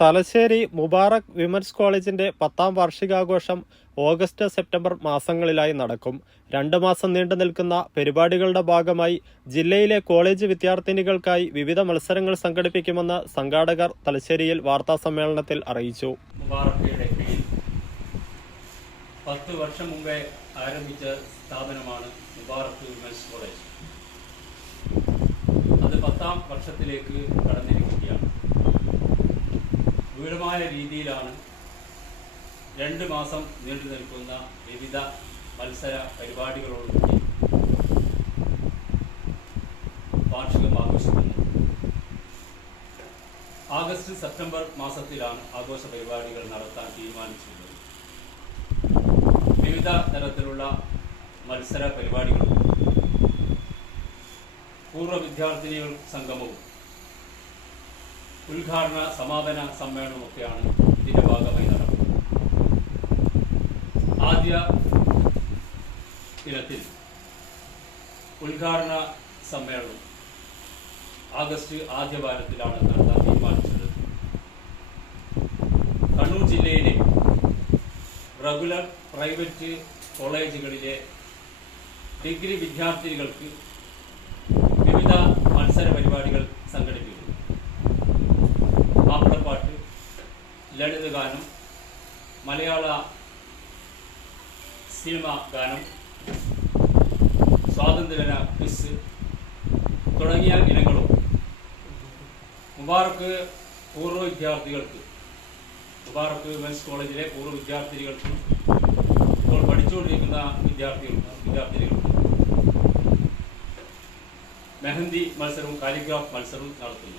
Thalassery Mubarak women's കോളേജിന്റെ പത്താം വാർഷികാഘോഷം August September മാസങ്ങളിലായി നടക്കും. രണ്ട് മാസം നീണ്ടു നിൽക്കുന്ന പരിപാടികളുടെ ഭാഗമായി ജില്ലയിലെ കോളേജ് വിദ്യാർത്ഥിനികൾക്കായി വിവിധ മത്സരങ്ങൾ സംഘടിപ്പിക്കുമെന്ന് സംഘാടകർ തലശ്ശേരിയിൽ വാർത്താസമ്മേളനത്തിൽ അറിയിച്ചു. പത്ത് വർഷം മുമ്പേ ആരംഭിച്ച സ്ഥാപനമാണ് മുബാറക് വിമൻസ് കോളേജ്. അത് പത്താം വർഷത്തിലേക്ക് കടന്നിരിക്കുകയാണ് വിപുലമായ രീതിയിലാണ് രണ്ട് മാസം നീണ്ടു നിൽക്കുന്ന വിവിധ മത്സര പരിപാടികളോടുകൂടി വാർഷികം ആഘോഷിക്കുന്നത് ആഗസ്റ്റ് സെപ്റ്റംബർ മാസത്തിലാണ് ആഘോഷ പരിപാടികൾ നടത്താൻ തീരുമാനിച്ചിട്ടുള്ളത്. വിവിധ തരത്തിലുള്ള മത്സര പരിപാടികളും പൂർവ വിദ്യാർത്ഥിനികൾ സംഗമവും ഉദ്ഘാടന സമാപന സമ്മേളനമൊക്കെയാണ് ഇതിന്റെ ഭാഗമായി നടക്കുന്നത്. ആദ്യ ദിനത്തിൽ ഉദ്ഘാടന സമ്മേളനം ആഗസ്റ്റ് ആദ്യ വാരത്തിലാണ് നടത്താൻ തീരുമാനിച്ചത്. കണ്ണൂർ ജില്ലയിലെ റെഗുലർ പ്രൈവറ്റ് കോളേജുകളിലെ ഡിഗ്രി വിദ്യാർത്ഥികൾക്ക് വിവിധ മത്സര പരിപാടികൾ സംഘടിപ്പിക്കുന്നു ലളിതഗാനം മലയാള സിനിമ ഗാനം സ്വാതന്ത്ര്യദിന ക്വിസ് തുടങ്ങിയ ഇനങ്ങളും മുബാറക്ക് പൂർവ വിദ്യാർത്ഥികൾക്ക് മുബാറക്ക് വിമൻസ് കോളേജിലെ പൂർവ വിദ്യാർത്ഥികൾക്കും ഇപ്പോൾ പഠിച്ചുകൊണ്ടിരിക്കുന്ന വിദ്യാർത്ഥികൾക്കും വിദ്യാർത്ഥിനികൾക്കും മെഹന്തി മത്സരവും കാലിഗ്രാഫ് മത്സരവും നടത്തുന്നു.